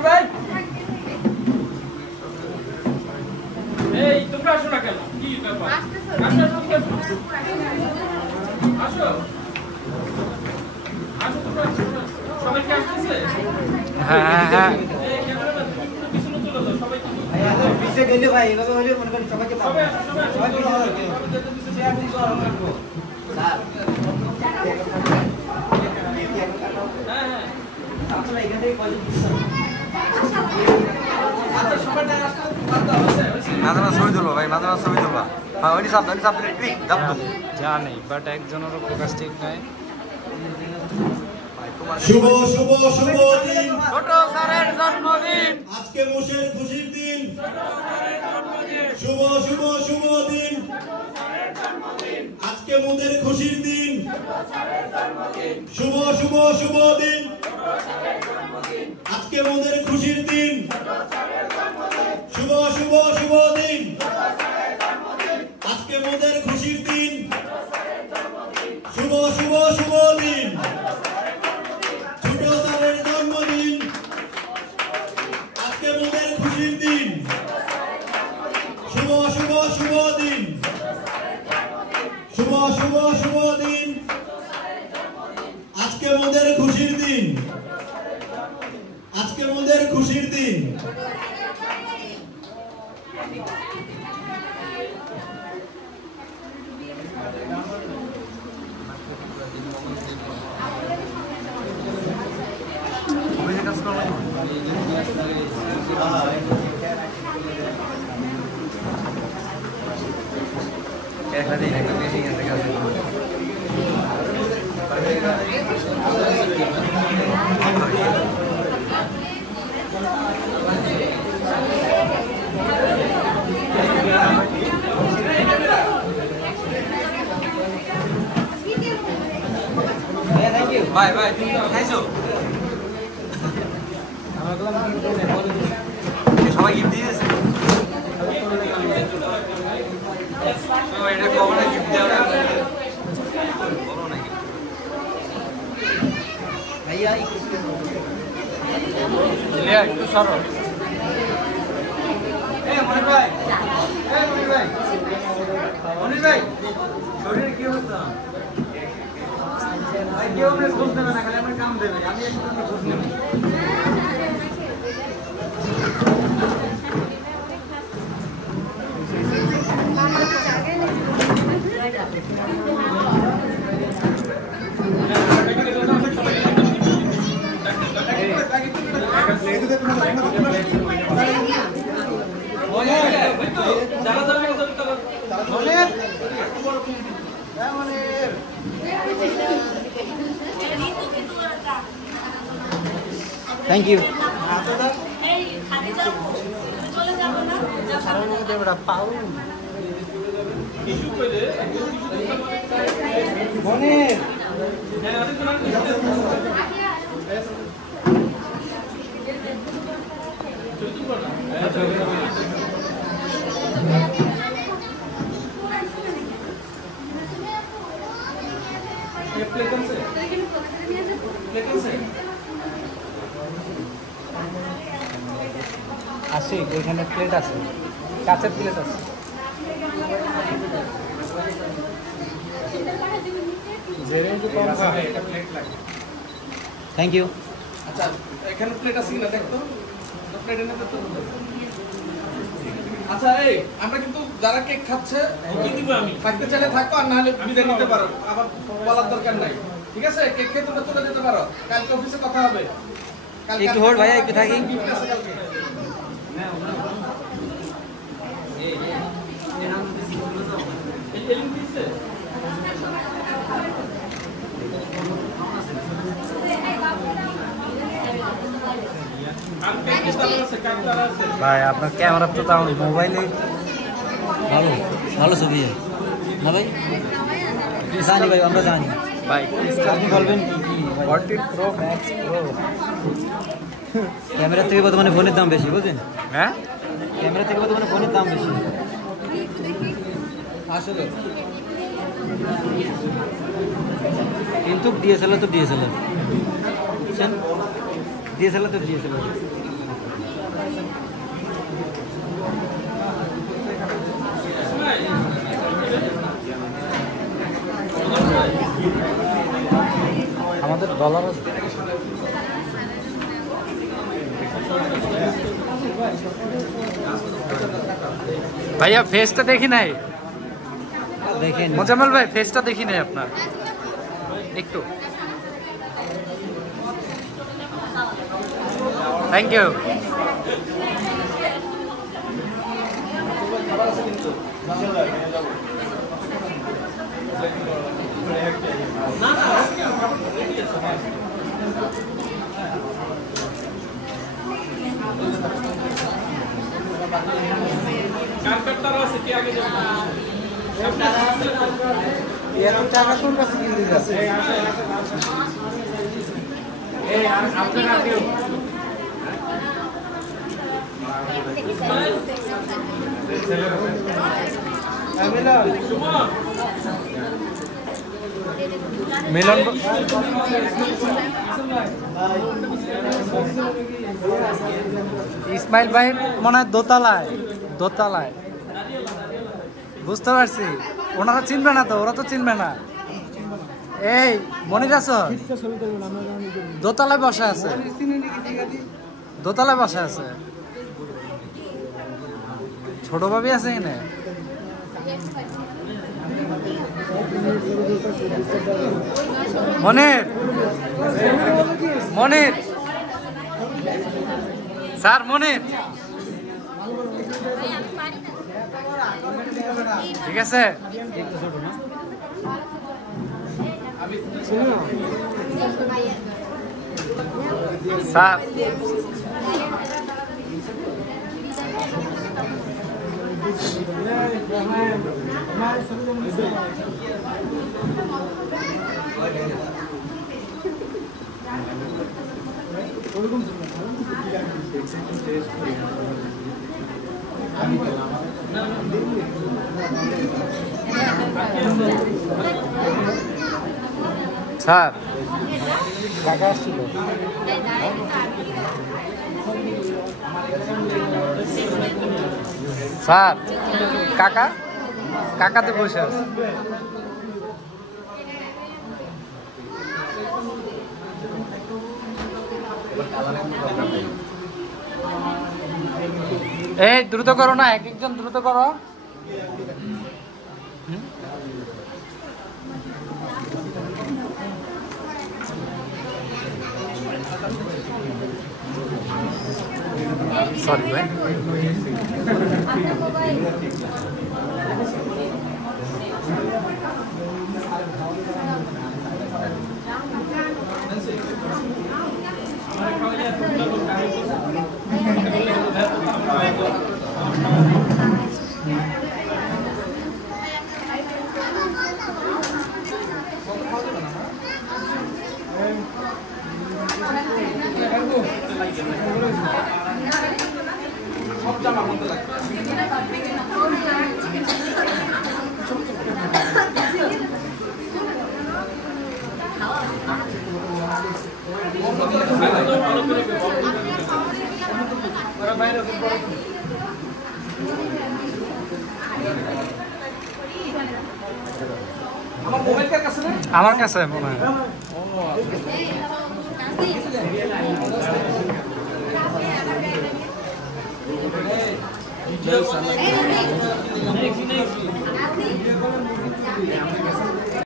ভাই এই তোমরা আসো না কেন? কি ব্যাপার? আসো আসো তোমরা সবাই কি আসছে? হ্যাঁ হ্যাঁ এই ক্যামেরাম্যান পিছনে চলে যাও সবাই কি পিছে গেলে ভাই এভাবে হলে মনে করেন সবাইকে পাবো সবাই পিছে যাও স্যার হ্যাঁ হ্যাঁ আপনারা এখান থেকে কলেজ দিচ্ছেন আচ্ছা সবাই না আসলে বাদ হচ্ছে মাঝে ছবি তুলবো ভাই মাঝে ছবি তুলবা হ্যাঁ ওই সাপ ক্লিক দাব তো জানি বাট একজনেরও ফোকাস ঠিক নাই। শুভ শুভ শুভ দিন ছোট স্যারের জন্মদিন আজকে মোশের খুশির দিন শুভ শুভ শুভ দিন আজকে মোদের খুশির দিন শুভ শুভ শুভ দিন আজকে মোদের খুশির দিন শুভ শুভ শুভ দিন আজকে মোদের খুশির দিন শুভ শুভ শুভ দিন ছোট স্যারের জন্মদিন আজকে মোদের খুশির দিন শুভ শুভ শুভ দিন শুভ শুভ শুভ দিন আজকে মোদের খুশির দিন আজকে মোদের খুশির দিন ভাই ভাই তুমি খাইছো সবাই গিফট দিয়েছে এটা কমনে গিফট দেওয়া বলো নাকি ভাইয়া লিয়া একটু সরো মনির ভাই মনির ভাই শরীরে কি অবস্থা ভাই কেউ আমরা খোঁজ নেবে না খালি আমার কাম দেবে আমি একটু খোঁজ নেব থ্যাংক ইউ মনির আসি ওইখানে প্লেট আছে, কাঁচের প্লেট আছে। থ্যাংক ইউ আচ্ছা এখানে প্লেট আছে কিনা দেখতো প্লেট এনে দেখতো আচ্ছা এই আমরা কিন্তু যারা কেক খাচ্ছে কি দিব আমি থাকতে চাইলে থাকো আর না হলে বিদায় নিতে পারো আবার বলার দরকার নাই ঠিক আছে কেক খেয়ে তোমরা চলে যেতে পারো কালকে অফিসে কথা হবে একটু হোল্ড ভাইয়া একটু থাকি ভাই আপনার ক্যামেরা তো তাও মোবাইলে ভালো ভালো ছবি না ভাই জানি ভাই আমরা জানি ভাই আপনি বলবেন কি 14 Pro Max Pro ক্যামেরা থেকে বর্তমানে ফোনের দাম বেশি বুঝছেন হ্যাঁ ক্যামেরা থেকে বর্তমানে ফোনের দাম বেশি আসলে কিন্তু ডিএসএলআর তো ডিএসএলআর দিচ্ছেন DSLR তো DSLR আমাদের ডলার আছে ভাইয়া ফেসটা দেখি নাই দেখেন মোজাম্মেল ভাই ফেসটা দেখি নাই আপনার একটু থ্যাংক ইউ মিলন ইসমাইল ভাই মনে হয় দোতলায় বুঝতে পারছি ওনারা চিনবে না তো ওরা তো চিনবে না এই মনির আছো দোতলায় বসে আছে ছোট ভাবি আছে এখানে মনির স্যার মনির ঠিক আছে স্যার স্যার কাকা আসছিল স্যার কাকাতে বসে আছে এই দ্রুত করো না এক একজন দ্রুত করো সরি ভাই আমার কাছে মনে হয় ভিডিও